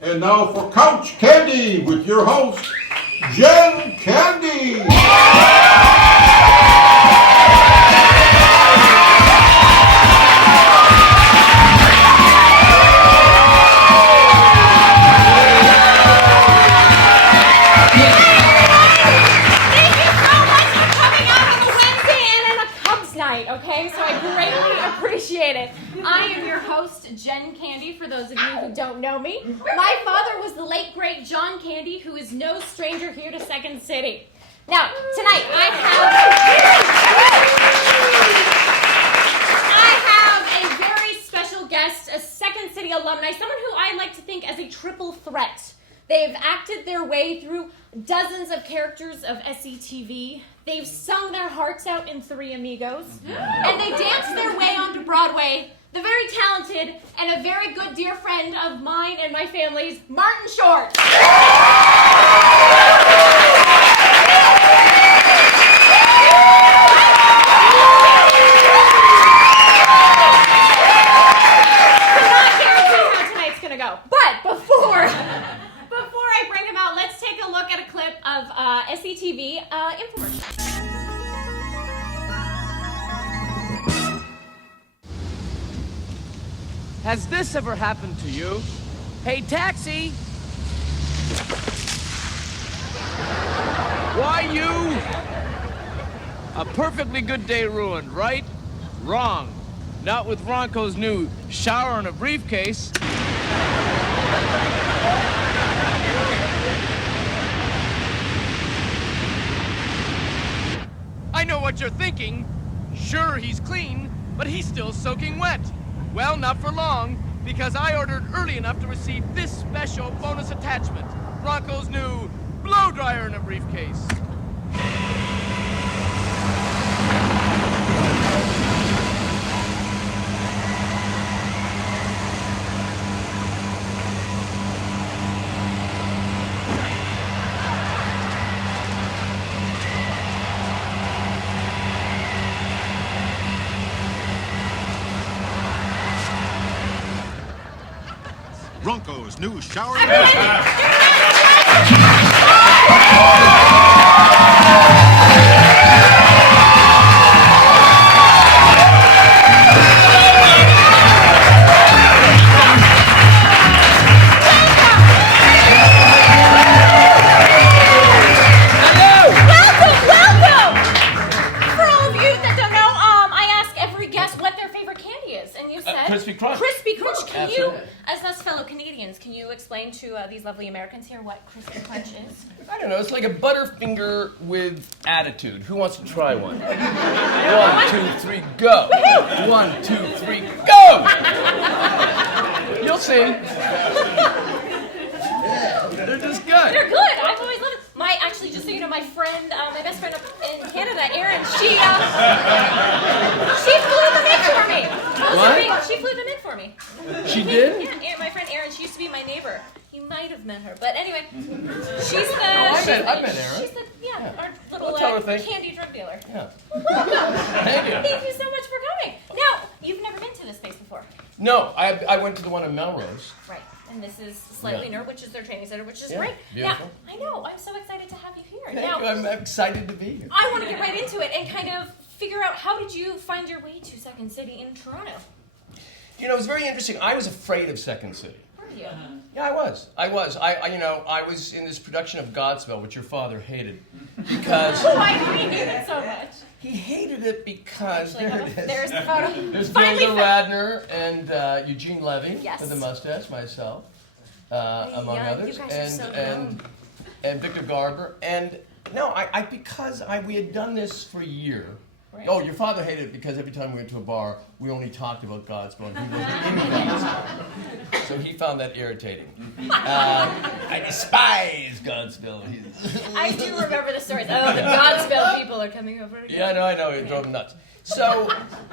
And now for Couch Candy with your host, Jen Candy. I am your host, Jen Candy, for those of you who don't know me. My father was the late, great John Candy, who is no stranger here to Second City. Now, tonight I have a very special guest, a Second City alumni, someone who I like to think as a triple threat. They've acted their way through dozens of characters of SCTV. They've sung their hearts out in Three Amigos. And they danced their way onto Broadway. The very talented and a very good dear friend of mine and my family's, Martin Short. Cannot guarantee how tonight's gonna go. But before I bring him out, let's take a look at a clip of SCTV infomercial. Has this ever happened to you? Hey, taxi! Why you? A perfectly good day ruined, right? Wrong. Not with Ronco's new shower in a briefcase. I know what you're thinking. Sure, he's clean, but he's still soaking wet. Well, not for long, because I ordered early enough to receive this special bonus attachment, Ronco's new blow dryer in a briefcase. Ronco's new shower. Crispy Crunch. Crispy Crunch. Can you, Absolutely. as us fellow Canadians, can you explain to these lovely Americans here what Crispy Crunch is? I don't know, it's like a Butterfinger with attitude. Who wants to try one? 1, 2, 3, go! 1, 2, 3, go! You'll see. They're just good. They're good. I've always loved it. Actually, just so you know, my friend, my best friend up in Canada, Erin, she flew them in for me. What? She flew them in for me. She did? Yeah, my friend Erin, she used to be my neighbor. You might have met her, but anyway, she's the. I met Erin. She's the our little candy drug dealer. Yeah. Welcome. Thank you. Thank you so much for coming. Now, you've never been to this space before. No, I went to the one in Melrose. Right. And this is Slightly Nerd, which is their training center, which is Yeah, great. beautiful. Now, I know, I'm so excited to have you here. Thank Now, you. I'm excited to be here. I want to get right into it and kind of figure out, how did you find your way to Second City in Toronto? You know, it was very interesting. I was afraid of Second City. Were you? Yeah, I was. I was in this production of Godspell, which your father hated, because Why did he hate it so much? he hated it because Actually, there's the photo. There's Finally Gilda Radner and Eugene Levy Yes. with the mustache, myself, among Yeah, others, you guys are so and Victor Garber. And no, because we had done this for a year. Right. Oh, your father hated it because every time we went to a bar, we only talked about Godspell, and he wasn't in Godspell. So he found that irritating. I despise Godspell. I do remember the stories. Oh, the Godspell people are coming over again. Yeah, I know, it drove him nuts. So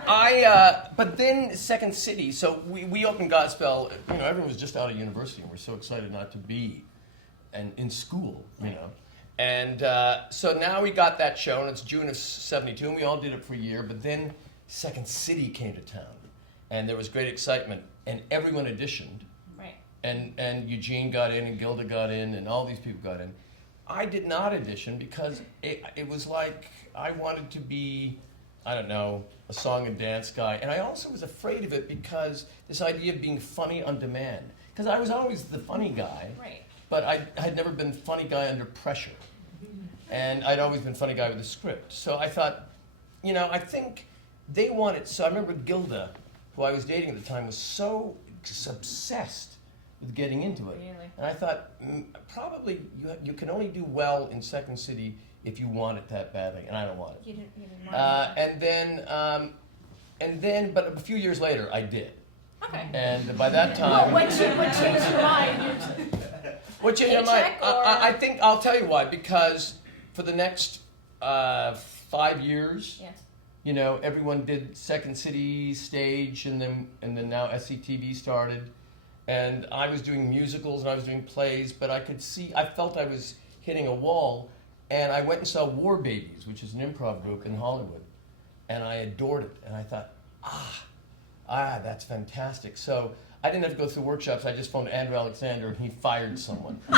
but then Second City, so we opened Godspell, everyone was just out of university, and we're so excited not to be in school, And so now we got that show, and it's June of '72, and we all did it for a year, but then Second City came to town, and there was great excitement, and everyone auditioned, Right. and Eugene got in, and Gilda got in, and all these people got in. I did not audition because it was like I wanted to be, I don't know, a song and dance guy. And I also was afraid of it because this idea of being funny on demand. Because I was always the funny guy, Right. but I had never been funny guy under pressure. And I'd always been funny guy with a script. So I thought, I think they wanted, so I remember Gilda, who I was dating at the time, was so obsessed with getting into it. Really? And I thought, probably you can only do well in Second City if you want it that badly, and I don't want it. You didn't want And then, but a few years later, I did. Okay. And by that Well, time, what changed your mind? what changed my mind? Paycheck or- I think I'll tell you why. Because for the next 5 years, Yeah. everyone did Second City stage, and then now SCTV started, and I was doing musicals and I was doing plays, but I felt I was hitting a wall, and I went and saw War Babies, which is an improv group in Hollywood, and I adored it, and I thought, that's fantastic. So I didn't have to go through workshops. I just phoned Andrew Alexander, and he fired someone. So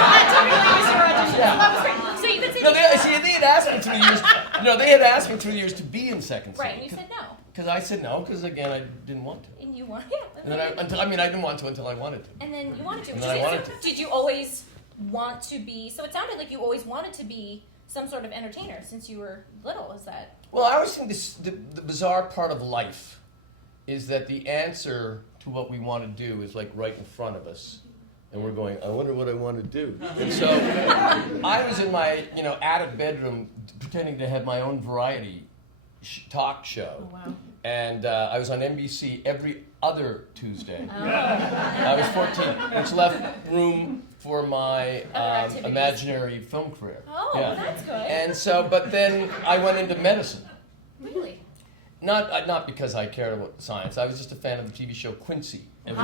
that didn't really use your audition. Yeah. So that was great. So you could say No, they had asked me through the years. They had asked me through the years to be in Second City. right, and you said no. Because I said no, because again, I didn't want to. And you want, And then I didn't want to until I wanted to. And then you wanted to. And then I wanted to. Did you always want to be? So it sounded like you always wanted to be some sort of entertainer since you were little. Is that? Well, I always think the bizarre part of life is that the answer to what we want to do is like right in front of us. And we're going, I wonder what I want to do. And so I was in my, attic bedroom pretending to have my own variety talk show. Oh, wow. And I was on NBC every other Tuesday. Oh. I was 14, which left room for my Other activities. imaginary film career. Oh, well, that's good. And so, but then I went into medicine. Really? Not because I cared about science. I was just a fan of the TV show Quincy. And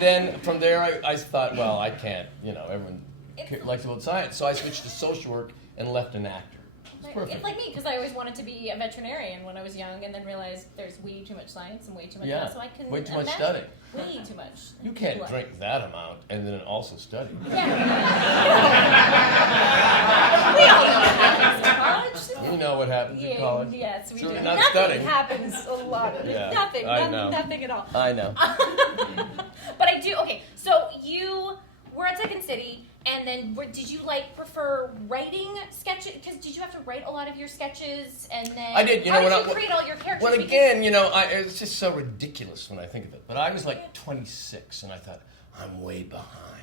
then from there I thought, well, I can't. Everyone likes about science, so I switched to social work and left an actor. Perfect. It's like me, because I always wanted to be a veterinarian when I was young, and then realized there's way too much science and way too much math, so I can way too much imagine study. Way too much. You can't drink that amount and then also study. Yeah. We all know what happens in college. You know what happens in college. Yes, we So do. you're not Nothing studying. happens a lot. Yeah, Nothing. I know. Nothing at all. I know. But I do. Okay, so you were at Second City, and then did you prefer writing sketches? Because did you have to write a lot of your sketches, and then I did. How did you create all your characters? Well, Because- again, it's just so ridiculous when I think of it. But I was like 26, and I thought I'm way behind.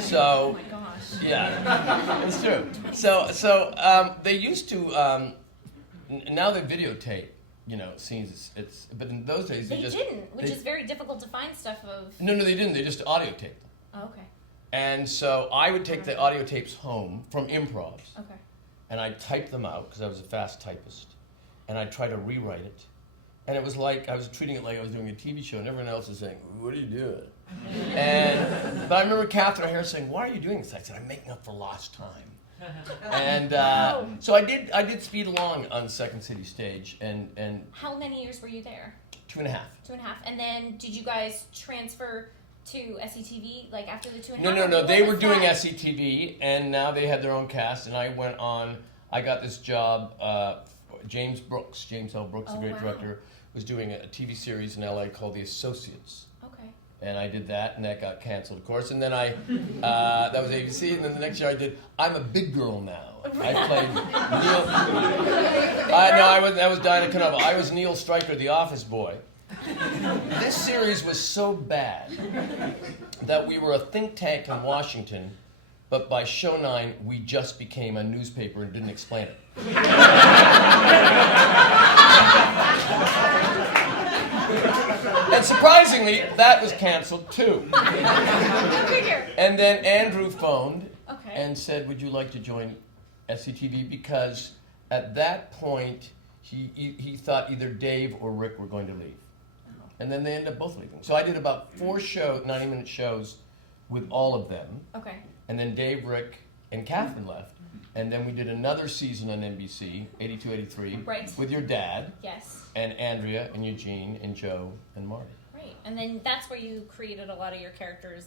So. Oh my gosh. Yeah, it's true. So they used to. Now they videotape, scenes. But in those days They didn't, which is very difficult to find stuff of. No, they didn't. They just audio taped them. Oh, okay. And so I would take the audio tapes home from improvs, Okay. and I'd type them out because I was a fast typist, and I'd try to rewrite it. And it was like I was treating it like I was doing a TV show, and everyone else was saying, "What are you doing?" But I remember Catherine O'Hara saying, "Why are you doing this?" I said, "I'm making up for lost time." And so I did speed along on Second City stage, and How many years were you there? 2.5. 2.5. And then did you guys transfer to SCTV after the 2.5? No. What They was were doing that? SCTV, and now they had their own cast. And I went on. I got this job. James L. Brooks, a Oh, great wow. director, was doing a TV series in LA called The Associates. Okay. And I did that, and that got canceled, of course. And then that was ABC. And then the next year I did I'm a Big Girl Now. I played Neil. That was Dinah Canova. I was Neil Stryker, the office boy. This series was so bad that we were a think tank in Washington, but by show 9, we just became a newspaper and didn't explain it. And surprisingly, that was canceled too. And then Andrew phoned and said, "Would you like to join SCTV?" Because at that point, he thought either Dave or Rick were going to leave. And then they ended up both leaving. So I did about 4 90-minute shows with all of them. Okay. And then Dave, Rick, and Catherine left. And then we did another season on NBC, 82, 83, Right. with your dad, Yes. and Andrea, and Eugene, and Joe, and Marty. Right. And then that's where you created a lot of your characters.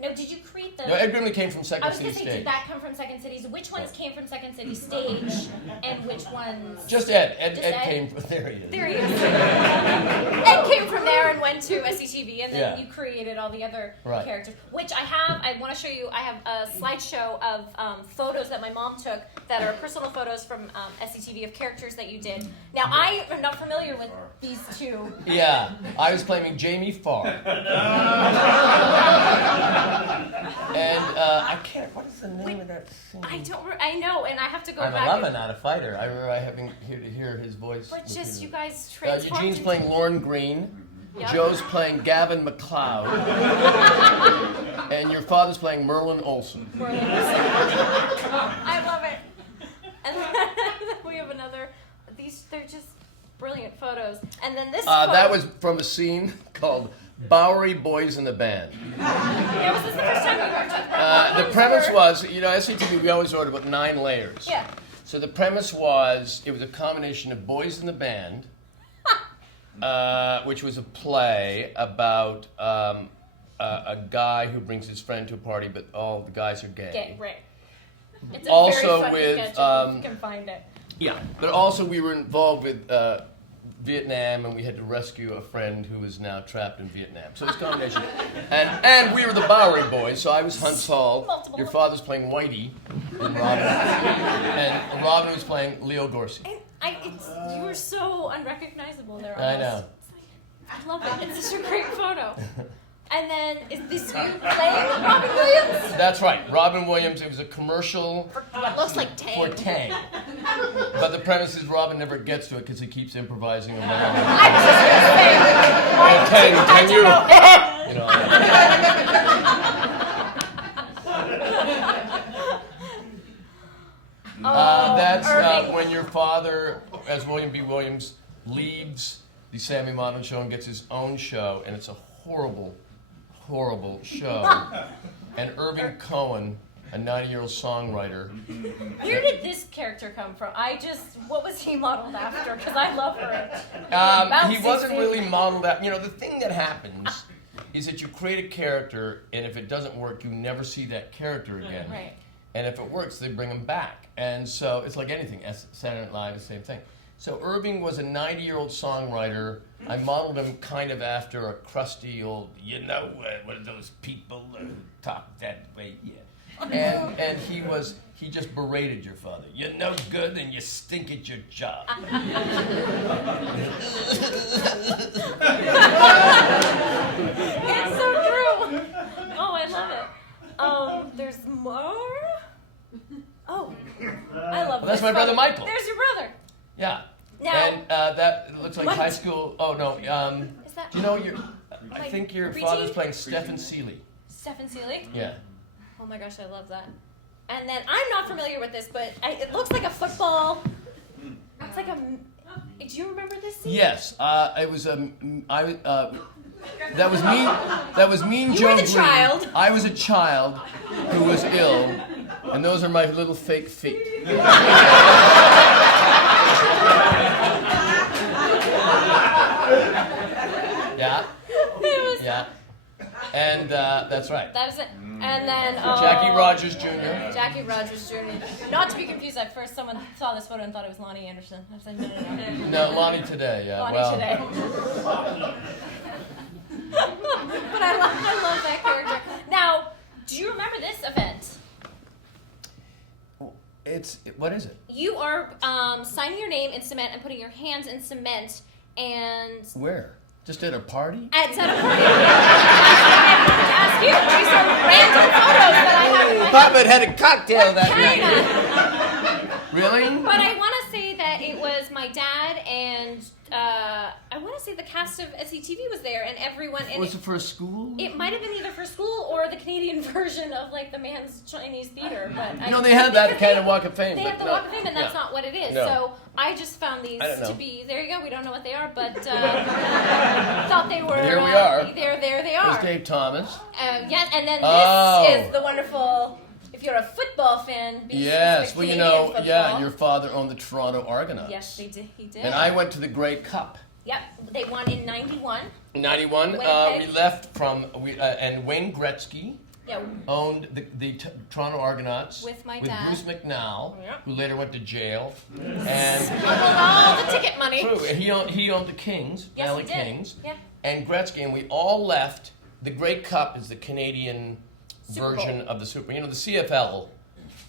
No, did you create the? No, Ed Grimley came from I Second was City gonna say, Stage. did that come from Second Cities? Which ones came from Second City Stage, and which ones? Just Ed. Ed Just Ed? came from, there he is. There he is. Ed came from there and went to SCTV, and then Yeah. you created all the other Right. characters. Which I want to show you. I have a slideshow of photos that my mom took that are personal photos from SCTV of characters that you did. Now I am not familiar with these two. Yeah, I was playing Jamie Farr. And I can't, what is the name of that scene? I know, and I have to go I'm back. 11, not a fighter. I remember having to hear his voice. But just you guys Eugene's transformed. playing Lorne Green. Yeah. Joe's playing Gavin McLeod. And your father's playing Merlin Olsen. I love it. And then we have another. They're just brilliant photos. And then this. That was from a scene called Bowery Boys in the Band. Yeah, was this the first time you worked with The premise was, SCTV, we always wrote about 9 layers. Yeah. So the premise was, it was a combination of Boys in the Band, which was a play about a guy who brings his friend to a party, but all the guys are gay. Okay, right. It's a Also very funny with, sketch if you can find it. Yeah. But also we were involved with Vietnam, and we had to rescue a friend who is now trapped in Vietnam. So it's a combination. and we were the Bowery Boys, so I was Hunt's Hall. Multiple. Your father's playing Whitey, and Robin was playing Leo Dorsey. And you were so unrecognizable there. I Almost. know. I love it. It's such a great photo. And then, is this you playing Robin Williams? That's right. Robin Williams, it was a commercial For what looks like Tang. for Tang. But the premise is Robin never gets to it because he keeps improvising around. I was just gonna say, Tang, can you? You know. That's Irving. when your father, as William B. Williams, leaves the Sammy Modern Show and gets his own show, and it's a horrible, horrible show. And Irving Cohen, a 90-year-old songwriter. Where did this character come from? What was he modeled after? Because I love her. He wasn't really modeled out. The thing that happens is that you create a character, and if it doesn't work, you never see that character again. Right. And if it works, they bring him back. And so it's like anything. Saturday Night Live, the same thing. So Irving was a 90-year-old songwriter. I modeled him kind of after a crusty old, one of those people who talk that way, yeah. And he just berated your father. You're no good and you stink at your job. It's so true. Oh, I love it. There's more. Oh, I love That's this my brother photo. Michael. There's your brother. Yeah. Now- And that looks like What? high school. Oh, no. Is that? Do you know I Like think your preteen? father's playing Stephen Seeley. Stephen Seeley? Yeah. Oh my gosh, I love that. And then I'm not familiar with this, but it looks like a football. It's like a. Do you remember this scene? Yes. It was that was mean. That was Mean You Joe were the Green. child. I was a child who was ill, and those are my little fake feet. Yeah. Yeah. And that's right. That was it. And then Jackie Rogers Jr. Jackie Rogers Jr. Not to be confused. At first, someone saw this photo and thought it was Lonnie Anderson. I was like, no. No, Lonnie Today. Yeah. Lonnie well, today. But I love that character. Now, do you remember this event? What is it? You are signing your name in cement and putting your hands in cement and. Where? Just at a party? At a party. Ask you. These are random photos that I have in my Papa had a cocktail that Kinda. night. Really? But I want to say that it was my dad and I want to say the cast of SCTV was there and everyone. And Was it for a school? It might have been either for school or the Canadian version of like the Man's Chinese Theater. But They had that kind of Walk of Fame. They but have the no. Walk of Fame, and that's Yeah. not what it is. No. So I just found these I don't know. to be. There you go. We don't know what they are, but thought they were. Here we are. There they are. There's Dave Thomas. Yes, and then Oh. this is the wonderful. if you're a football fan, be Yes, well, specific Canadian football. yeah, your father owned the Toronto Argonauts. Yes, he did. And I went to the Grey Cup. Yep, they won in '91. In '91, Winnipeg. we left from, and Wayne Gretzky Yeah. owned the Toronto Argonauts With my dad. Bruce McNall, Yeah. who later went to jail. And Smuggled all the ticket money. true, he owned the Kings, Yes, LA he did. Kings, Yeah. and Gretzky, and we all left. The Grey Cup is the Canadian Super version Bowl. of the Super. You know, the CFL,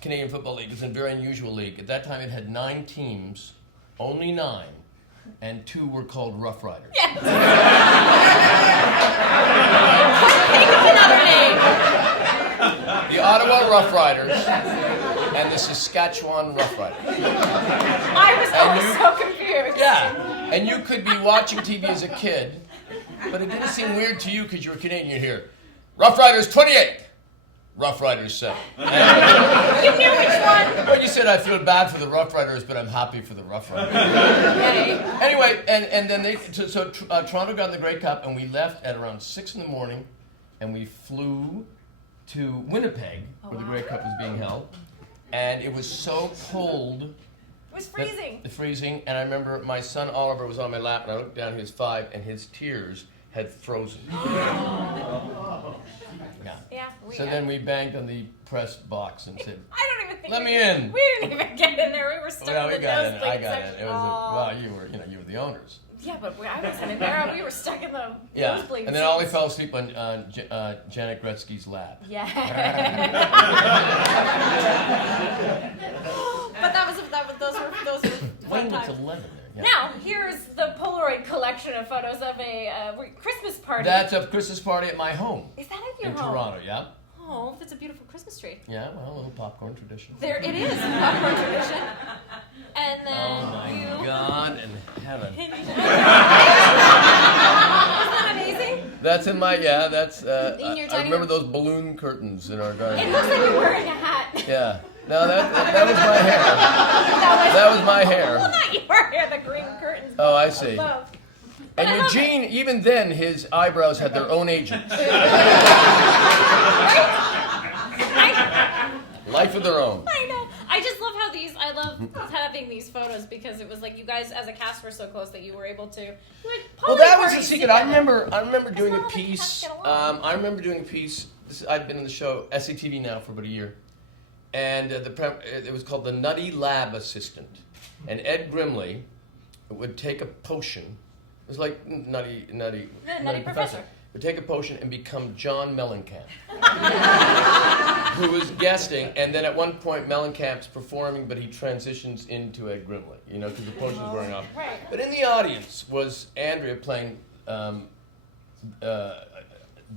Canadian Football League, is a very unusual league. At that time, it had 9 teams, only 9, and 2 were called Rough Riders. Yes. Think of another name. The Ottawa Rough Riders and the Saskatchewan Rough Riders. I was always so confused. Yeah, and you could be watching TV as a kid, but it didn't seem weird to you because you were Canadian. You'd hear, Rough Riders 28, Rough Riders 7. You knew which one. Well, you said I feel bad for the Rough Riders, but I'm happy for the Rough Riders. Okay. Anyway, and then Toronto got in the Grey Cup, and we left at around 6 in the morning, and we flew to Winnipeg, where the Grey Cup was being held, and it was so cold. It was freezing. Freezing, and I remember my son Oliver was on my lap, and I looked down, he was 5, and his tears had frozen. Yeah. So then we banged on the press box and said, I don't even think. "Let me in." We didn't even get in there. We were stuck Well, in we the got in. nosebleed I got in. section. It was you were the owners. Yeah, but I wasn't in there. We were stuck in the Yeah, nosebleed and then Ollie seats. fell asleep on Janet Gretzky's lap. Yeah. But those were Wayne fun was times. 11 there. Yeah. Now, here's the Polaroid collection of photos of a Christmas party. That's a Christmas party at my home Is that at your in home? Toronto. Yeah. Oh, that's a beautiful Christmas tree. Yeah. Well, a little popcorn tradition. There it is, popcorn tradition. And then Oh my God in heaven. Isn't that amazing? That's in my That's In your I dining remember room? those balloon curtains in our It garden. looks like you're wearing a hat. Yeah. No, that was my hair. That was my hair. Well, not your hair, the green curtains. Oh, I see. Above. And Eugene, even then, his eyebrows had their own agents. Life of their own. I know. I just love how I love having these photos because it was like you guys as a cast were so close that you were able to. Well, that was the secret. I remember doing a not like you piece. have to get along. I remember doing a piece. I've been in the show SCTV now for about a year, and it was called The Nutty Lab Assistant, and Ed Grimley would take a potion. It was like Nutty Professor. Would take a potion and become John Mellencamp, who was guesting, and then at one point Mellencamp's performing, but he transitions into Ed Grimley, because the potion's wearing off. Right. But in the audience was Andrea playing the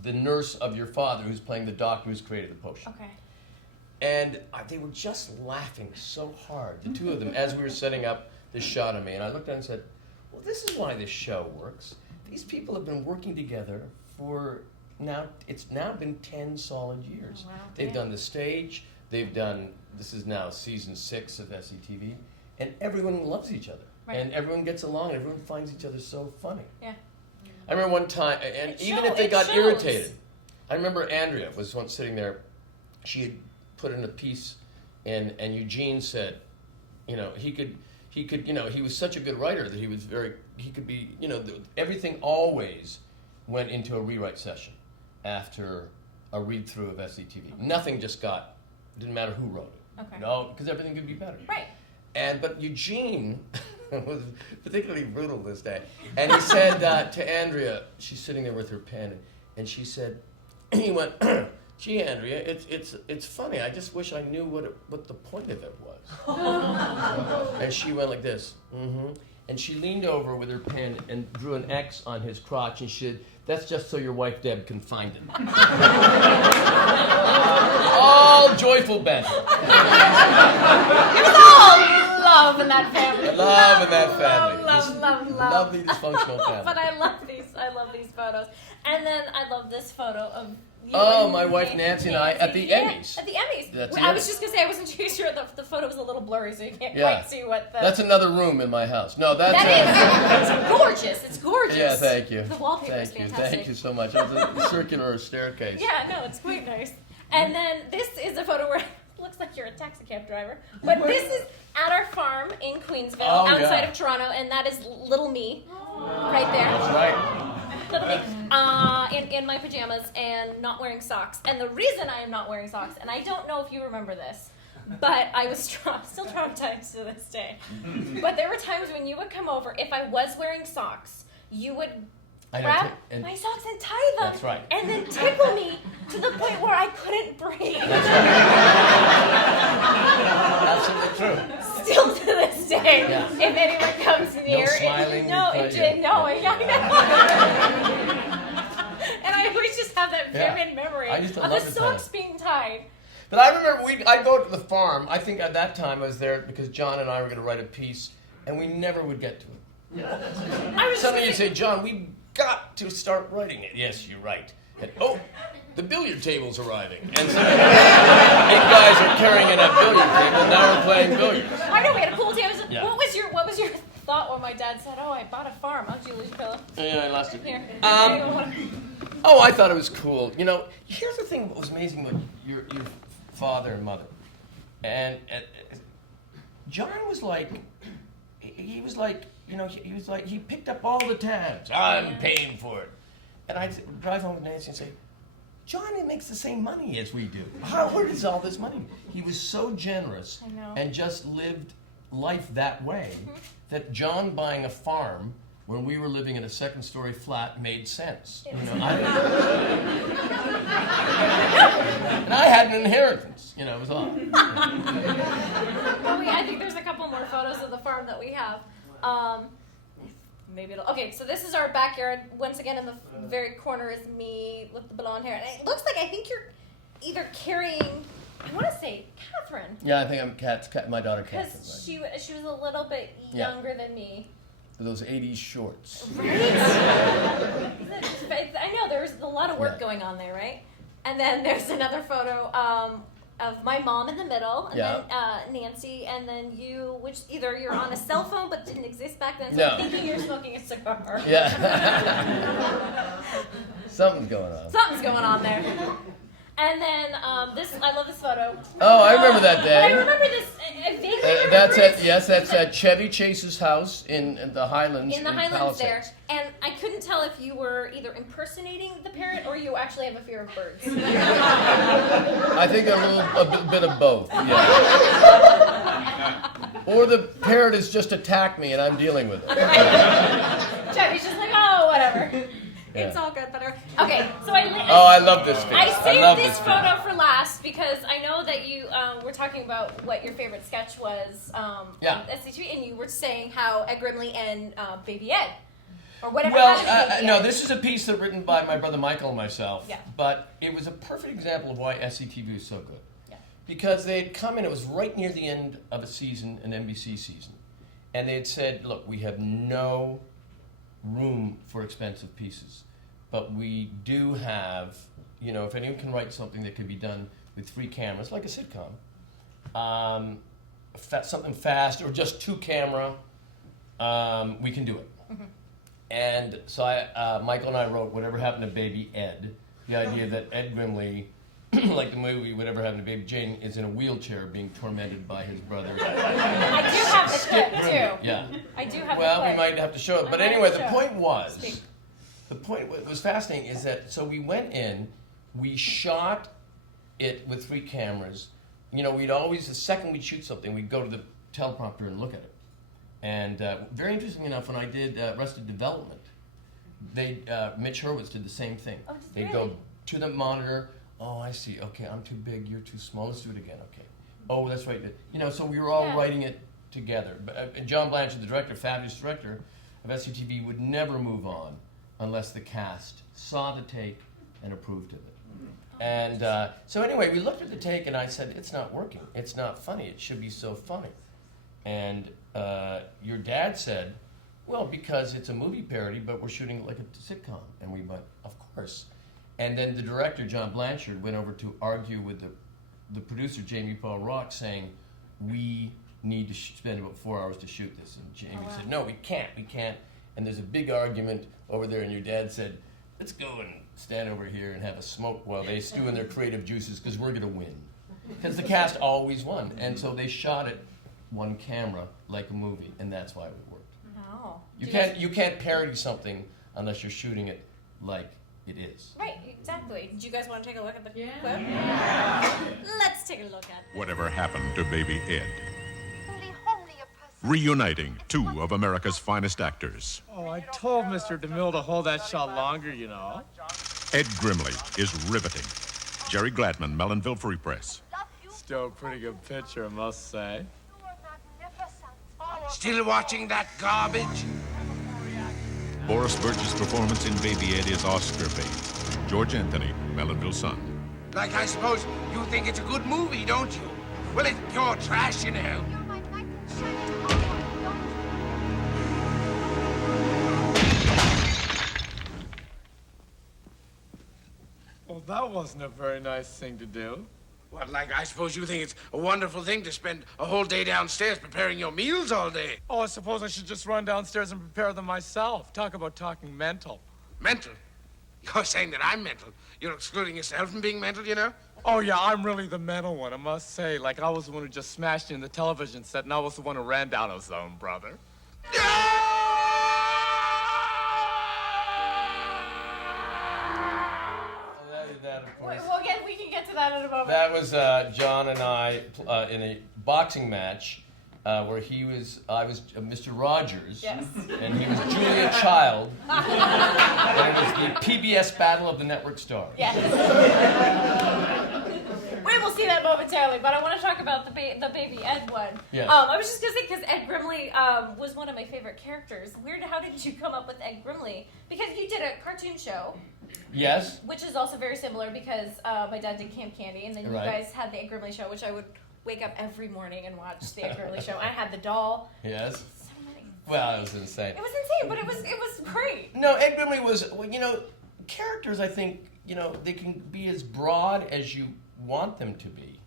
nurse of your father, who's playing the doctor who's created the potion. Okay. And they were just laughing so hard, the two of them, as we were setting up this shot of me. And I looked at it and said, well, this is why this show works. These people have been working together for it's now been 10 solid years. Oh, wow. They've done the stage, this is now season 6 of SCTV, and everyone loves each other. Right. And everyone gets along, everyone finds each other so funny. Yeah. I remember one time, and even if they got irritated, I remember Andrea was once sitting there, she had put in a piece, and Eugene said, he was such a good writer that he could be, everything always went into a rewrite session after a read-through of SCTV. Nothing didn't matter who wrote it. Okay. No, because everything could be better. Right. But Eugene was particularly brutal this day. And he said to Andrea, she's sitting there with her pen, and she said, he went, gee, Andrea, it's funny. I just wish I knew what the point of it was. And she went like this, mm-hmm. And she leaned over with her pen and drew an X on his crotch, and she said, that's just so your wife Deb can find him. All joyful banter. It was all love in that family. Love in that family. Love. Lovely dysfunctional family. But I love these photos. And then I love this photo of you. Oh, and my wife Nancy and I at the Emmys. At the Emmys. That's I it. was just going to say, I wasn't too sure the photo was a little blurry, so you can't Yeah. quite see what the... That's another room in my house. No, that's... It's gorgeous. It's gorgeous. Yeah, thank you. The wallpaper is fantastic. Thank you so much. It was a circular staircase. Yeah, no, it's quite nice. And then this is a photo where looks like you're a taxi cab driver. But this is at our farm in Queensville, Oh, outside yeah. of Toronto, and that is little me, right there. That's right. Little me, in my pajamas and not wearing socks. And the reason I am not wearing socks, and I don't know if you remember this, but I was still traumatized to this day. But there were times when you would come over, if I was wearing socks, you would grab my socks and tie them, That's right. and then tickle me to the point where I couldn't breathe. Absolutely true. Still to this day, Yeah. if anyone comes near, smiling, and I always just have that vivid memory I used to of love the the time. socks being tied. But I remember I'd go to the farm. I think at that time I was there because John and I were going to write a piece, and we never would get to it. I was Suddenly you'd say, John, we got to start writing it. Yes, you're right. And, oh, the billiard table's arriving. And so 8 guys are carrying in a billiard table. Now we're playing billiards. I know we had a pool table. Yeah. What was your thought when my dad said, "Oh, I bought a farm"? How'd you lose your pillow? Yeah, I lost it. Here. Oh, I thought it was cool. You know, here's the thing that was amazing with your father and mother. And John was like, he was like, he picked up all the tabs. I'm paying for it. And I'd drive home with Nancy and say, John makes the same money as we do. Where does all this money? He was so generous and just lived life that way that John buying a farm when we were living in a second-story flat made sense. You know, and I had an inheritance. You know, it was all. I think there's a couple more photos of the farm that we have. Maybe it'll. Okay, so this is our backyard. Once again, in the very corner is me with the blonde hair. And it looks like I think you're either carrying. I want to say Catherine. Yeah, I think I'm my daughter Catherine. Because she was a little bit younger than me. Those 80s shorts. Right? I know, there's a lot of work going on there, right? And then there's another photo of my mom in the middle, and then Nancy, and then you, which either you're on a cell phone but didn't exist back then, so I'm thinking you're smoking a cigar. Yeah. Something's going on. Something's going on there. And then I love this photo. Oh, I remember that day. I remember this. I vaguely remember that's it. at that's at Chevy Chase's house in the Highlands. In the Highlands Palisades. there, and I couldn't tell if you were either impersonating the parrot or you actually have a fear of birds. I think a bit of both. Yeah. Or the parrot has just attacked me and I'm dealing with it. Chevy's just like, oh, whatever. Yeah. It's all good, but okay. So I love this face. I saved this photo for last because I know that you were talking about what your favorite sketch was on SCTV, and you were saying how Ed Grimley and Baby Ed, or whatever. Well, no, this is a piece that written by my brother Michael and myself. Yeah. But it was a perfect example of why SCTV is so good. Yeah. Because they had come in, it was right near the end of a season, an NBC season, and they had said, look, we have no room for expensive pieces, but we do have, if anyone can write something that can be done with 3 cameras, like a sitcom, something fast or just 2 camera, we can do it. Mm-hmm. And so Michael and I wrote Whatever Happened to Baby Ed, the idea that Ed Grimley, like the movie Whatever Happened to Baby Jane, is in a wheelchair being tormented by his brother. I do have the clip too. Yeah. I do have the Well, clip. we might have to show it. But anyway, the point was, what was fascinating is that, so we went in, we shot it with 3 cameras. We'd always, the second we'd shoot something, we'd go to the teleprompter and look at it. And very interesting enough, when I did Arrested Development, Mitch Hurwitz did the same thing. Oh, They'd go to the monitor. Oh, I see. Okay, I'm too big. You're too small. Let's do it again. Okay. Oh, that's right. So we were all writing it together. But John Blanchard, the director, fabulous director of SCTV, would never move on unless the cast saw the take and approved of it. And so anyway, we looked at the take, and I said, it's not working. It's not funny. It should be so funny. And your dad said, well, because it's a movie parody, but we're shooting it like a sitcom. And we went, of course. And then the director, John Blanchard, went over to argue with the producer, Jamie Paul Rock, saying, we need to spend about 4 hours to shoot this. And Jamie said, no, we can't. And there's a big argument over there, and your dad said, let's go and stand over here and have a smoke while they stew in their creative juices, because we're going to win. Because the cast always won. And so they shot it one camera like a movie, and that's why it worked. Oh. You can't parody something unless you're shooting it like it is. Right, exactly. Do you guys want to take a look at the clip? Yeah. Let's take a look at it. Whatever happened to Baby Ed? Reuniting two of America's finest actors. Oh, I told Mr. DeMille to hold that shot longer, you know. Ed Grimley is riveting. Jerry Gladman, Mellonville Free Press. Still a pretty good picture, I must say. Still watching that garbage? Boris Burge's performance in Baby Ed is Oscar bait. George Anthony, Mellonville Sun. Like, I suppose you think it's a good movie, don't you? Well, it's pure trash, you know. Well, that wasn't a very nice thing to do. Well, like, I suppose you think it's a wonderful thing to spend a whole day downstairs preparing your meals all day. Oh, I suppose I should just run downstairs and prepare them myself. Talk about talking mental. Mental? You're saying that I'm mental. You're excluding yourself from being mental, you know? Oh, yeah, I'm really the mental one, I must say. Like, I was the one who just smashed in the television set, and I was the one who ran down his own brother. That, of course. We can get to that in a moment. That was John and I in a boxing match where I was Mr. Rogers, Yes. and he was Julia Child, and it was the PBS Battle of the Network Stars. Yes. We will see that momentarily, but I want to talk about the Baby Ed one. Yes. I was just going to say, because Ed Grimley was one of my favorite characters. Weird, how did you come up with Ed Grimley? Because you did a cartoon show. Yes. Which is also very similar because my dad did Camp Candy, and then Right. you guys had the Ed Grimley show, which I would wake up every morning and watch the Ed Grimley show. I had the doll. Yes. So many. Well, it was insane. It was insane, but it was great. No, Ed Grimley was, characters, I think, they can be as broad as you want them to be,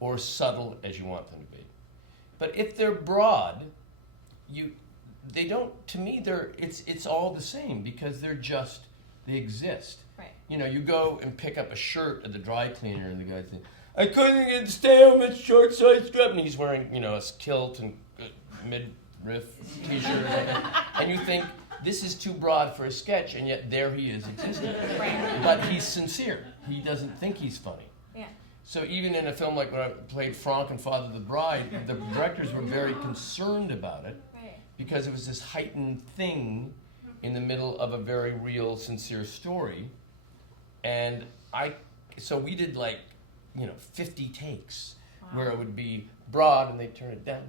or subtle as you want them to be. But if they're broad, it's all the same because they exist. Right. You go and pick up a shirt at the dry cleaner and the guy's saying, I couldn't stay on my short size strap, and he's wearing, a kilt and midriff t-shirt or something. And you think, this is too broad for a sketch, and yet there he is existing. Right. But he's sincere. He doesn't think he's funny. Yeah. So even in a film like when I played Frank and Father the Bride, the directors were very concerned about it Right. because it was this heightened thing in the middle of a very real, sincere story. And so we did 50 takes where it would be broad and they turn it down,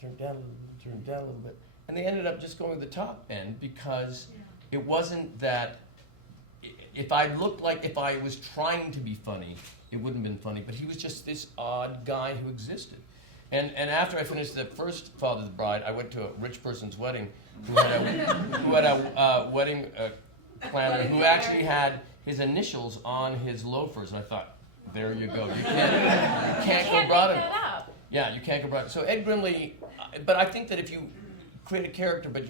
turn it down, turn it down a little bit. And they ended up just going to the top end because it wasn't that, if I was trying to be funny, it wouldn't have been funny, but he was just this odd guy who existed. And after I finished the first Father the Bride, I went to a rich person's wedding who had a wedding planner who actually had his initials on his loafers, and I thought, there you go. You can't go broad enough. Up. Yeah, you can't go broad. So Ed Grimley, but I think that if you create a character, but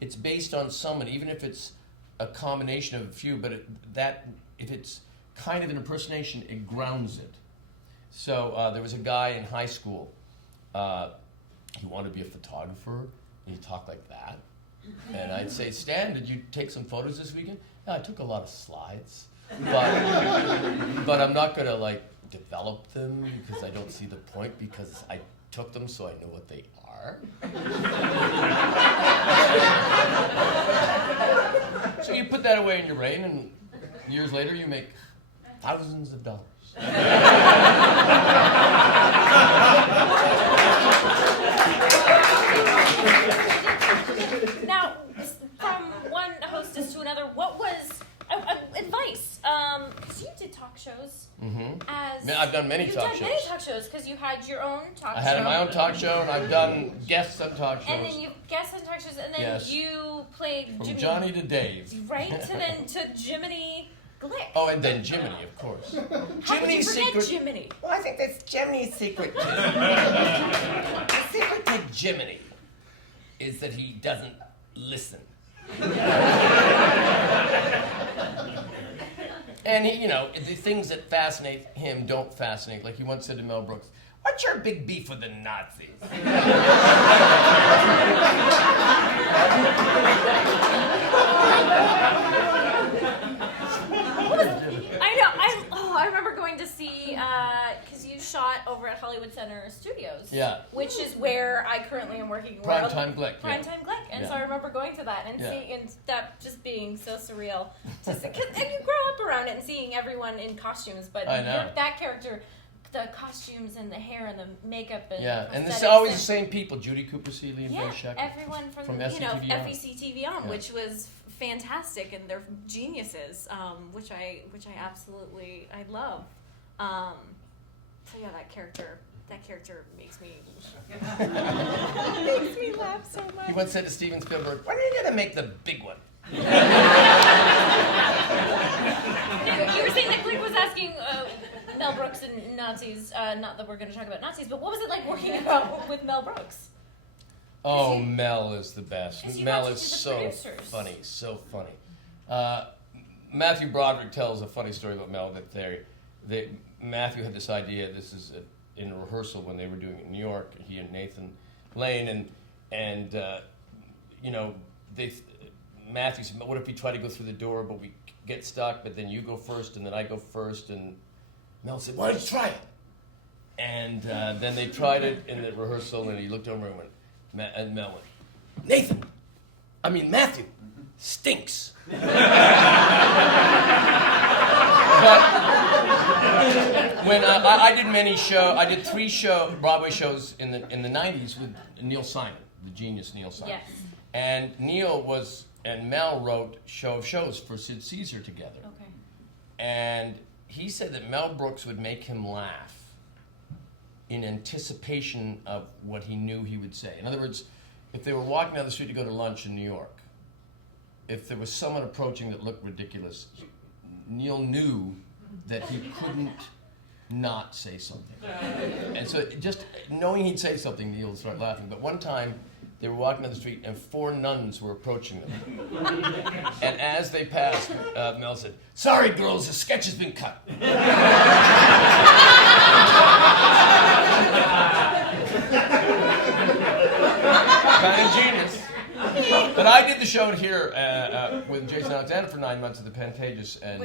it's based on someone, even if it's a combination of a few, but if it's kind of an impersonation, it grounds it. So there was a guy in high school. He wanted to be a photographer, and he talked like that. And I'd say, Stan, did you take some photos this weekend? Yeah, I took a lot of slides, but I'm not going to develop them because I don't see the point because I took them so I know what they are. So you put that away in your brain, and years later you make thousands of dollars. Now, from one hostess to another, what was advice? Because you did talk shows. Mm-hmm. I've done many talk shows. You've done many talk shows because you had your own talk show. I had my own talk show, and I've done guests on talk shows. And then you guest on talk shows, and then Yes. you played From Jimmy. Johnny to Dave. Right, to Jiminy Glick. Oh, and then Jiminy, of course. How could you Jiminy's forget secret. Jiminy? Well, I think that's Jiminy's secret. The secret to Jiminy is that he doesn't listen. And he, the things that fascinate him don't fascinate. Like he once said to Mel Brooks, "What's your big beef with the Nazis?" I remember going to see, because you shot over at Hollywood Center Studios. Yeah. Which is where I currently am working. Primetime Glick. Primetime Glick. And so I remember going to that and seeing, and that just being so surreal. And you grow up around it and seeing everyone in costumes, but I know. that character, the costumes and the hair and the makeup and and it's always the same people: Judy Cooper, Seeley, and Barry Shepherd. Everyone from SCTV on, which was fantastic, and they're geniuses, which I absolutely love. So yeah, that character makes me laugh so much. He once said to Steven Spielberg, "When are you gonna make the big one?" You were saying that Glick was asking Mel Brooks and Nazis. Not that we're going to talk about Nazis, but what was it like working with Mel Brooks? Oh, Mel is the best. Mel is so funny, so funny. Matthew Broderick tells a funny story about Mel that Matthew had this idea. This is in rehearsal when they were doing it in New York. He and Nathan Lane and Matthew said, "What if we try to go through the door, but we get stuck? But then you go first, and then I go first." And Mel said, "Why don't you try it?" And then they tried it in the rehearsal, and he looked over and went. And Mel went, Matthew, stinks. But when I did I did 3 Broadway shows in the 90s with Neil Simon, the genius Neil Simon. Yes. And and Mel wrote shows for Sid Caesar together. Okay. And he said that Mel Brooks would make him laugh in anticipation of what he knew he would say. In other words, if they were walking down the street to go to lunch in New York, if there was someone approaching that looked ridiculous, Neil knew that he couldn't not say something. And so just knowing he'd say something, Neil would start laughing. But one time, they were walking down the street and 4 nuns were approaching them. And as they passed, Mel said, "Sorry, girls, the sketch has been cut." Kind of genius. But I did the show here with Jason Alexander for 9 months at the Pantages, and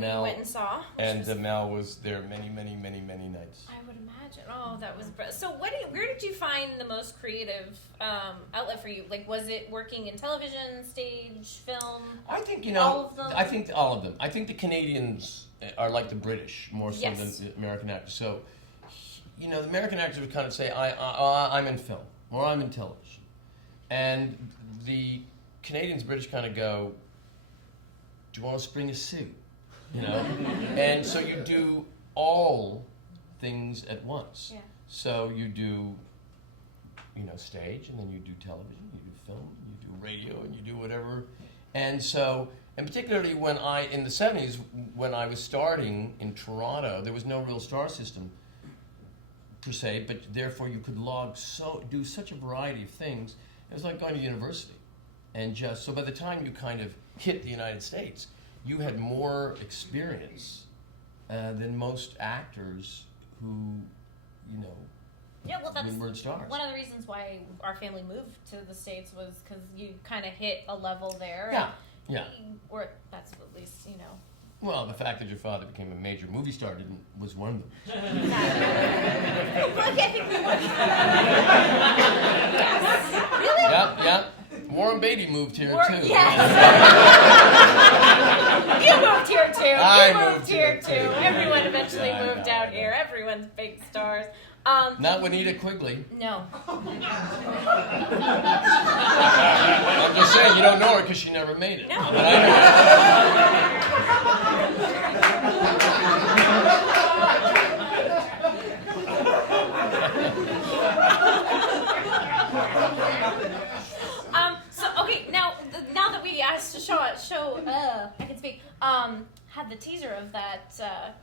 Mel went and saw. Mel was there many nights. I would imagine. Oh, that was so. Where did you find the most creative outlet for you? Like, was it working in television, stage, film? I think all of them? I think all of them. I think the Canadians are like the British more so than the American actors. So, the American actors would kind of say, "I'm in film" or "I'm in television," and the Canadians, British kind of go, "Do you want to spring a suit?" And so you do all things at once. Yeah. So you do, stage, and then you do television, you do film, you do radio, and you do whatever. And so, and particularly in the 70s, when I was starting in Toronto, there was no real star system per se, but therefore you could do such a variety of things. It was like going to university. And so by the time you kind of hit the United States, you had more experience than most actors who, were stars. One of the reasons why our family moved to the States was because you kind of hit a level there. Yeah. Or that's at least, Well, the fact that your father became a major movie star was one of them. Really? Yeah. Warren Beatty moved here too. Yes. You moved here too. I moved here too. Everyone eventually moved out here. Everyone's big stars. Not Juanita Quigley. No. I'm just saying, you don't know her because she never made it. No. But I know now that we asked to show I can speak. Had the teaser of that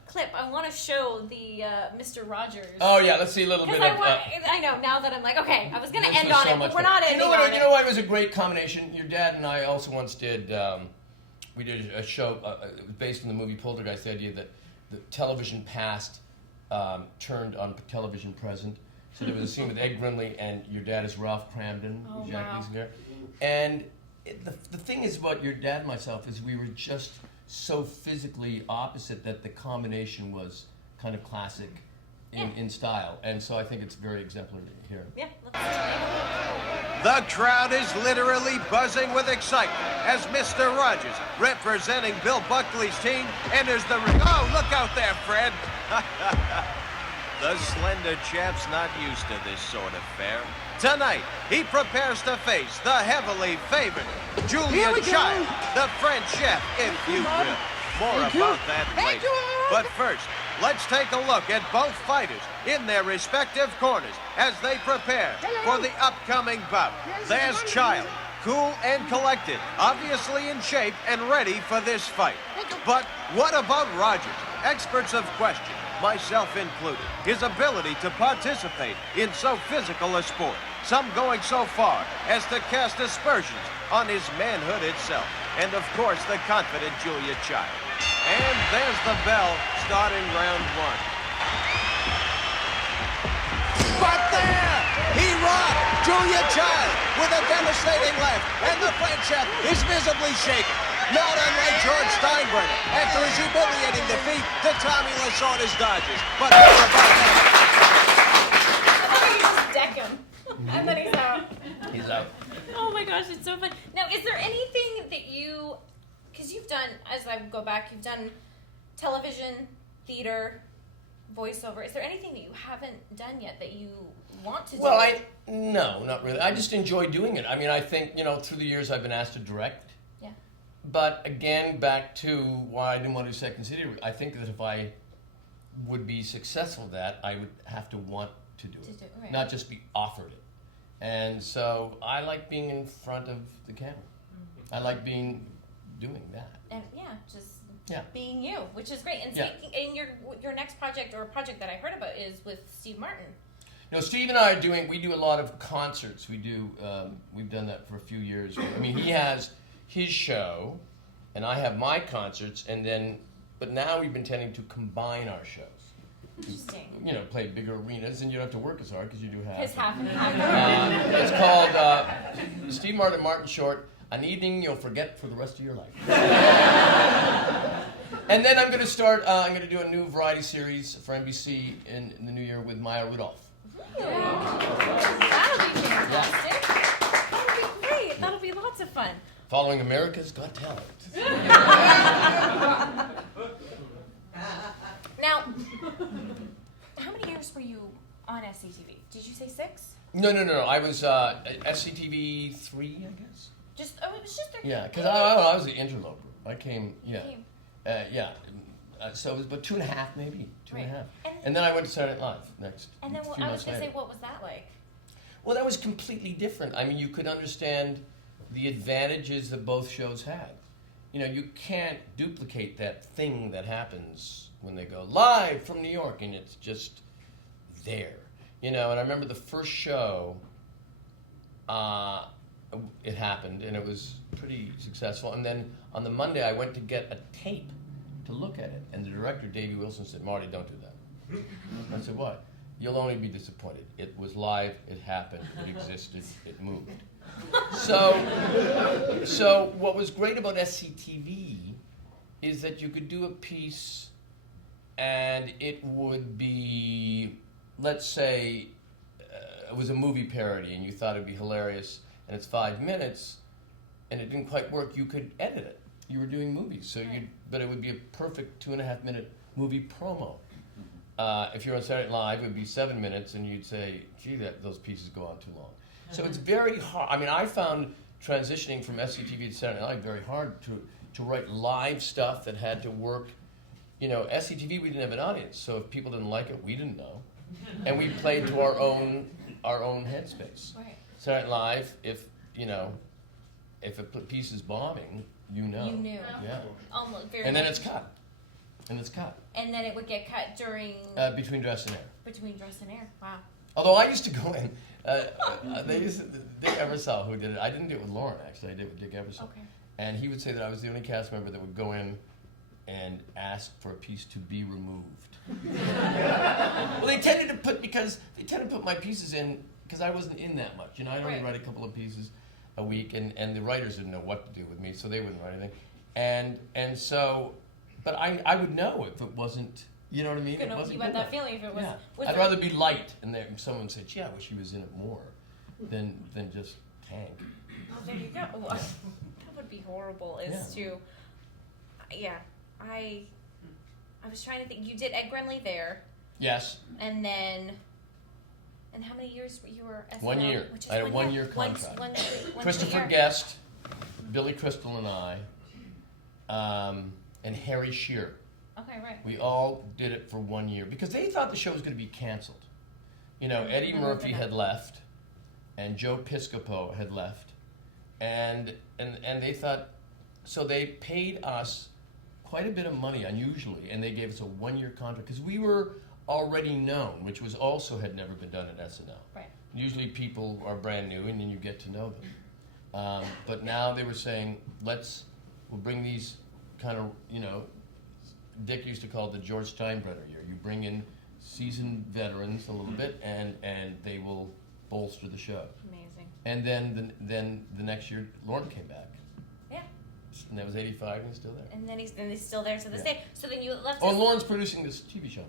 clip. I want to show the Mr. Rogers. Oh yeah, let's see a little bit of. I know now that I'm like, okay, I was going to end on it, but we're fun. not ending on it. You know what? It was a great combination. Your dad and I also once did we did a show based on the movie Poltergeist, the idea that the television past turned on television present. So there was a scene with Ed Grimley, and your dad is Ralph Cramden, Oh, Jack wow. Leeson there. And the thing is about your dad and myself is we were just so physically opposite that the combination was kind of classic in style. And so I think it's very exemplary here. Yeah. Let's The crowd is literally buzzing with excitement as Mr. Rogers, representing Bill Buckley's team, enters the ring. Oh, look out there, Fred. The slender chap's not used to this sort of fare. Tonight, he prepares to face the heavily favored Julia Child, the French chef, if you will. More about that later. But first, let's take a look at both fighters in their respective corners as they prepare for the upcoming bout. There's Child, cool and collected, obviously in shape and ready for this fight. But what about Rogers? Experts have questioned, myself included, his ability to participate in so physical a sport. Some going so far as to cast aspersions on his manhood itself. And of course, the confident Julia Child. And there's the bell starting round one. But there! He rocked Julia Child with a devastating left. And the French chef is visibly shaken. Not unlike George Steinbrenner after his humiliating defeat to Tommy Lasorda's Dodgers. But more about that. you just deck him. And then he's out. He's out. Oh my gosh, it's so fun. Now, is there anything that you, because you've done, as I go back, you've done television, theater, voiceover. Is there anything that you haven't done yet that you want to do? Well, no, not really. I just enjoy doing it. I mean, I think, through the years I've been asked to direct. Yeah. But again, back to why I didn't want to do Second City, I think that if I would be successful at that, I would have to want to do it, Right. not just be offered it. And so I like being in front of the camera. I like doing that. And just Yeah. being you, which is great. And Yeah. speaking, and your next project, or a project that I heard about, is with Steve Martin. Steve and I we do a lot of concerts. We've done that for a few years. I mean, he has his show, and I have my concerts, but now we've been tending to combine our shows. Interesting. Play bigger arenas, and you don't have to work as hard because you do half. His half and half. It's called Steve Martin Short, An Evening You'll Forget for the Rest of Your Life. And then I'm going to start, I'm going to do a new variety series for NBC in the new year with Maya Rudolph. That'll be fantastic. That'll be great. That'll be lots of fun. Following America's Got Talent. Now, how many years were you on SCTV? Did you say 6? No. I was SCTV 3, I guess. It was just 3. Yeah, because I was the interloper. I came, so it was about 2.5, maybe 2.5. Right. And then I went to Saturday Night Live next. And then few I was months going to say, later. what was that like? Well, that was completely different. I mean, you could understand the advantages that both shows had. You can't duplicate that thing that happens when they go live from New York, and it's just there. And I remember the first show, it happened, and it was pretty successful. And then on the Monday, I went to get a tape to look at it, and the director, Davey Wilson, said, "Marty, don't do that." I said, "What?" "You'll only be disappointed. It was live, it happened, it existed, it moved." So what was great about SCTV is that you could do a piece and it would be, let's say, it was a movie parody and you thought it'd be hilarious and it's 5 minutes and it didn't quite work, you could edit it. You were doing movies, but it would be a perfect 2.5-minute movie promo. If you're on Saturday Night Live, it would be 7 minutes, and you'd say, "Gee, those pieces go on too long." So it's very hard. I mean, I found transitioning from SCTV to Saturday Night Live very hard to write live stuff that had to work. SCTV, we didn't have an audience, so if people didn't like it, we didn't know, and we played to our own headspace. Right. Saturday Night Live, if a piece is bombing, you know. You knew. Yeah. Almost very. And then it's cut. And then it would get cut during between dress and air. between dress and air. Wow. Although I used to go in, Dick Ebersol, who did it. I didn't do it with Lauren, actually. I did it with Dick Ebersol. Okay. And he would say that I was the only cast member that would go in and ask for a piece to be removed. Well, they tended to put my pieces in because I wasn't in that much. You know, I'd only write a couple of pieces a week, and the writers didn't know what to do with me, so they wouldn't write anything. And so, but I would know if it wasn't, you know what I mean? You know, you had that feeling if it was. Yeah. I'd rather be light, and then someone said, "Yeah, I wish he was in it more," than just tank. Oh, there you go. Well, that would be horrible. I was trying to think. You did Ed Grenley there. Yes. And then. And how many years you were SNL? 1 year. I had a 1 year contract. Christopher Guest, Billy Crystal, and I, and Harry Shearer. Okay, right. We all did it for 1 year because they thought the show was going to be canceled. You know, Eddie Murphy had left, and Joe Piscopo had left, and they thought, so they paid us quite a bit of money, unusually, and they gave us a 1 year contract because we were already known, which was also had never been done at SNL. Right. Usually people are brand new and then you get to know them. But now they were saying, we'll bring these kind of, you know, Dick used to call it the George Steinbrenner year. You bring in seasoned veterans a little bit and they will bolster the show. Amazing. And then the next year, Lorne came back. Yeah. And that was 85 and he's still there. And then he's still there to this day. So then you left. Oh, and Lorne's producing this TV show.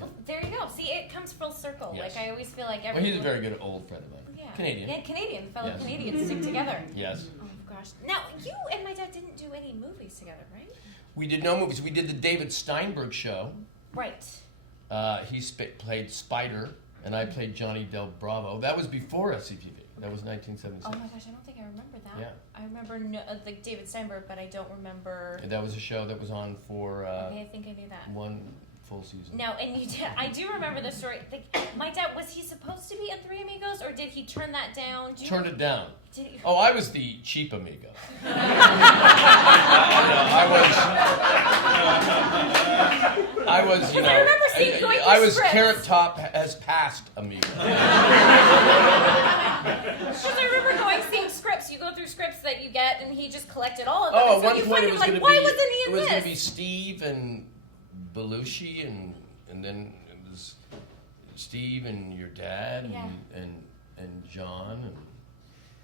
Oh, there you go. See, it comes full circle. Yes. Like I always feel like Well, he's a very good old friend of mine. Yeah. Canadian. Yeah, Canadian. Fellow Yes. Canadians stick together. Yes. Oh gosh. Now you and my dad didn't do any movies together, right? We did no movies. We did the David Steinberg show. Right. He played Spider, and I played Johnny Del Bravo. That was before SCTV. That was 1976. Oh my gosh, I don't think I remember that. Yeah. I remember like David Steinberg, but I don't remember. And that was a show that was on for Okay, I think I knew that. 1 full season. No, and you did. I do remember the story. My dad, was he supposed to be in Three Amigos, or did he turn that down? Turned it down. Did he? Oh, I was the cheap amigo. I was, you know. I remember seeing you going through I was scripts. Carrot Top has passed amigo. Because I remember seeing scripts. You go through scripts that you get, and he just collected all of them. Oh, and at so one you point find it him was like, going to be. why wasn't he in it was this? going to be Steve and Belushi, and then it was Steve and your dad, and Yeah. and John,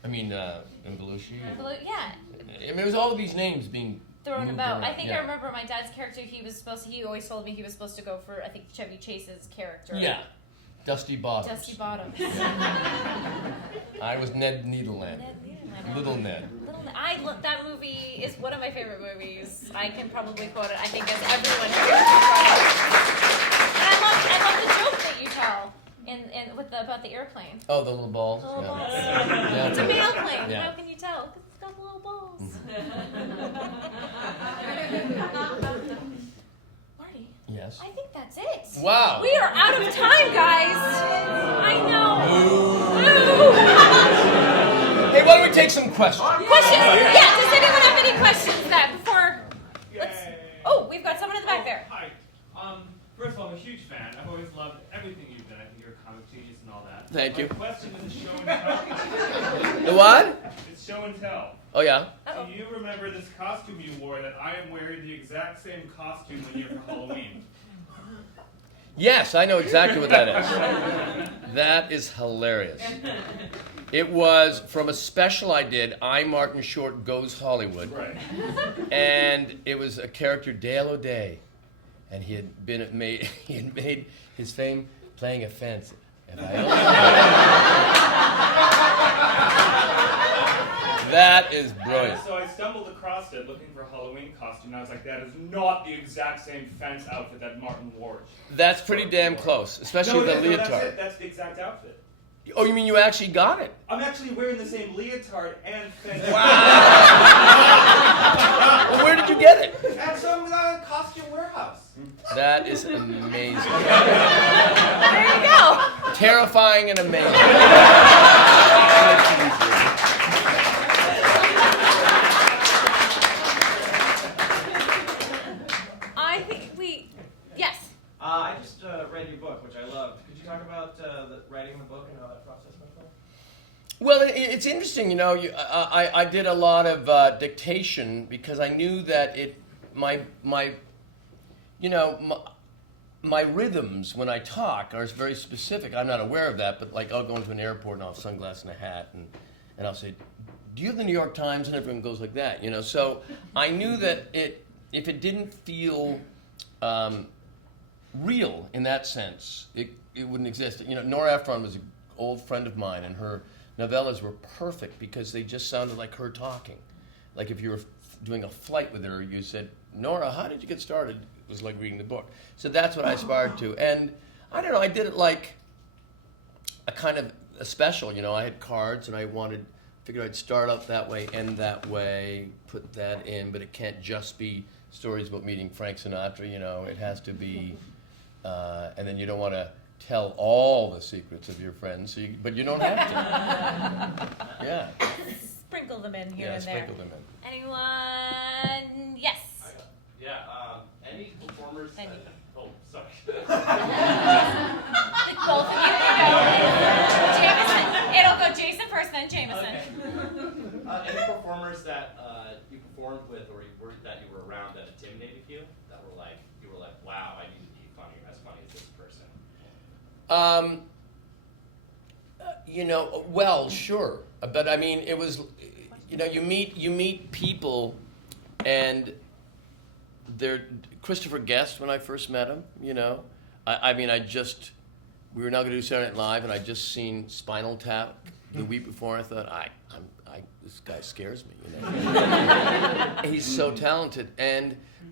and Belushi. Yeah. I mean, it was all of these names being Thrown moved about. around. I think Yeah. I remember my dad's character. He always told me he was supposed to go for, I think, Chevy Chase's character. Yeah, Dusty Bottoms. Dusty Bottoms. I was Ned Needleland. Little Ned. That movie is one of my favorite movies. I can probably quote it. I think as everyone here. And I love the joke that you tell about the airplane. Oh, the little balls. The little Yeah. balls. Yeah, It's a mail plane. Yeah. How can you tell? Because it's got the little balls. Marty, Yes. I think that's it. Wow. We are out of time, guys. I know. Hey, why don't we take some questions? Questions? Yeah, does anyone have any questions before? Oh, we've got someone in the back there. Hi. First of all, I'm a huge fan. I've always loved everything you've done. I think you're a comic genius and all that. Thank you. My question is show and tell. The what? It's show and tell. Oh, yeah? Do you remember this costume you wore that I am wearing the exact same costume one year for Halloween? Yes, I know exactly what that is. That is hilarious. It was from a special I did, I, Martin Short Goes Hollywood. Right. And it was a character, Dale O'Day. And he had made his fame playing a fence. And that is brilliant. So I stumbled across it looking for a Halloween costume, and I was like, that is not the exact same fence outfit that Martin wore. That's pretty damn close, especially the leotard. That's it. That's the exact outfit. Oh, you mean you actually got it? I'm actually wearing the same leotard and fence. Well, where did you get it? At some costume warehouse. That is amazing. There you go. Terrifying and amazing. I think yes. I just read your book, which I loved. Could you talk about writing the book and how that process went? Well, it's interesting, you know. I did a lot of dictation because I knew that my rhythms when I talk are very specific. I'm not aware of that, but like I'll go into an airport and I'll have sunglasses and a hat, and I'll say, "Do you have the New York Times?" And everyone goes like that, you know. So I knew that if it didn't feel real in that sense, it wouldn't exist. You know, Nora Ephron was an old friend of mine, and her novellas were perfect because they just sounded like her talking. Like if you were doing a flight with her, you said, "Nora, how did you get started?" It was like reading the book. So that's what I aspired to. And I don't know, I did it like a kind of a special, you know. I had cards and I figured I'd start out that way, end that way, put that in, but it can't just be stories about meeting Frank Sinatra, you know. It has to be, and then you don't want to tell all the secrets of your friends, but you don't have to. Yeah. Sprinkle them in here Yeah, and there. sprinkle them in. Anyone? Yes. Yeah, any performers that... Oh, sorry. Both of you can go. Jameson. It'll go Jason first, then Jameson. Okay. Any performers that you performed with or that you were around that intimidated you? That were like, you were like, wow, I need to be funny, as funny as this person. You know, well, sure, but I mean, it was, you know, you meet people, and Christopher Guest when I first met him, you know, I mean, we were now going to do Saturday Night Live, and I just seen Spinal Tap the week before, and I thought, this guy scares me, you know. He's so talented,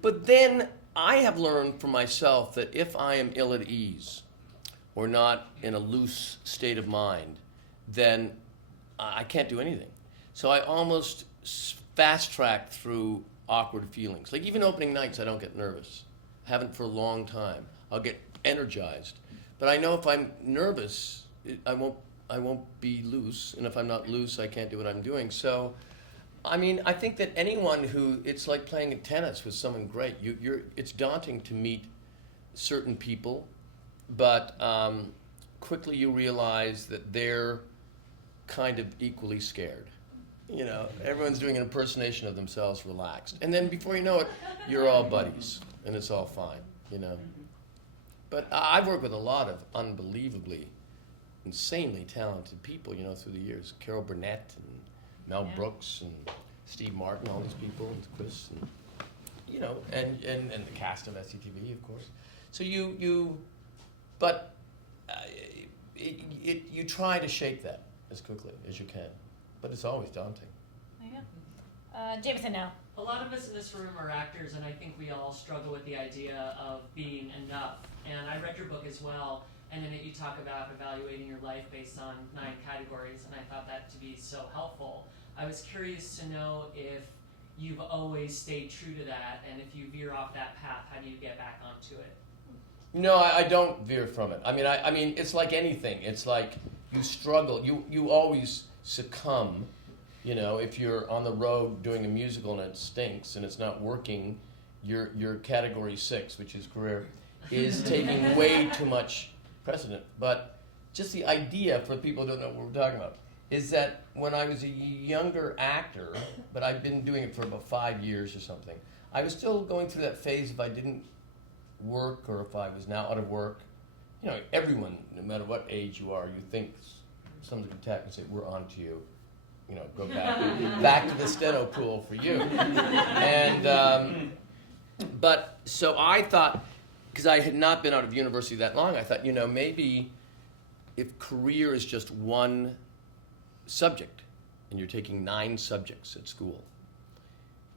but then I have learned for myself that if I am ill at ease or not in a loose state of mind, then I can't do anything. So I almost fast-track through awkward feelings. Like even opening nights, I don't get nervous. Haven't for a long time. I'll get energized. But I know if I'm nervous, I won't be loose. And if I'm not loose, I can't do what I'm doing. So, I mean, I think that anyone it's like playing tennis with someone great. It's daunting to meet certain people, but quickly you realize that they're kind of equally scared. You know, everyone's doing an impersonation of themselves relaxed. And then before you know it, you're all buddies, and it's all fine, you know. But I've worked with a lot of unbelievably, insanely talented people, you know, through the years. Carol Burnett and Mel Brooks and Steve Martin, all these people, and Chris, and, you know, and the cast of SCTV, of course. So you try to shake that as quickly as you can. But it's always daunting. Yeah. Jameson now. A lot of us in this room are actors, and I think we all struggle with the idea of being enough. And I read your book as well, and in it you talk about evaluating your life based on 9 categories, and I thought that to be so helpful. I was curious to know if you've always stayed true to that, and if you veer off that path, how do you get back onto it? No, I don't veer from it. I mean, it's like anything. It's like you struggle. You always succumb, you know. If you're on the road doing a musical and it stinks and it's not working, your category 6, which is career, is taking way too much precedent. But just the idea, for people who don't know what we're talking about, is that when I was a younger actor, but I've been doing it for about 5 years or something, I was still going through that phase if I didn't work or if I was now out of work. You know, everyone, no matter what age you are, you think someone's going to attack and say, "We're on to you." You know, go back to the steno pool for you. And but so I thought, because I had not been out of university that long, I thought, you know, maybe if career is just one subject and you're taking 9 subjects at school,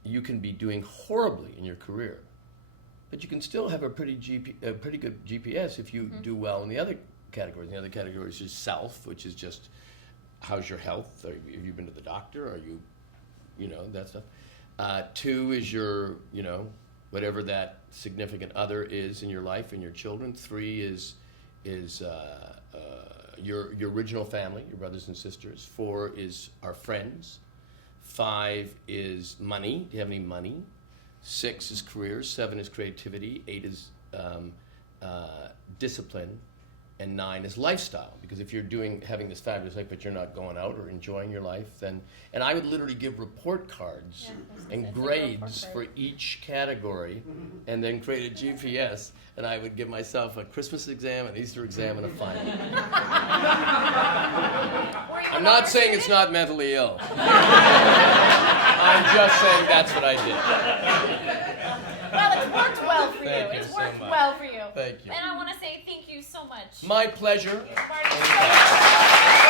you can be doing horribly in your career, but you can still have a pretty good GPS if you do well in the other categories. The other categories is self, which is just how's your health? Have you been to the doctor? Are you know, that stuff. 2 is your, you know, whatever that significant other is in your life and your children. 3 is your original family, your brothers and sisters. 4 is our friends. 5 is money. Do you have any money? 6 is career. 7 is creativity. 8 is discipline. and 9 is lifestyle. Because if you're having this fabulous life, but you're not going out or enjoying your life, then, and I would literally give report cards and grades for each category, and then create a GPS, and I would give myself a Christmas exam, an Easter exam, and a final. I'm not saying it's not mentally ill. I'm just saying that's what I did. Well, it's worked well for you. Thank you It's so worked much. well for you. Thank you. And I want to say thank you so much. My pleasure. Marty.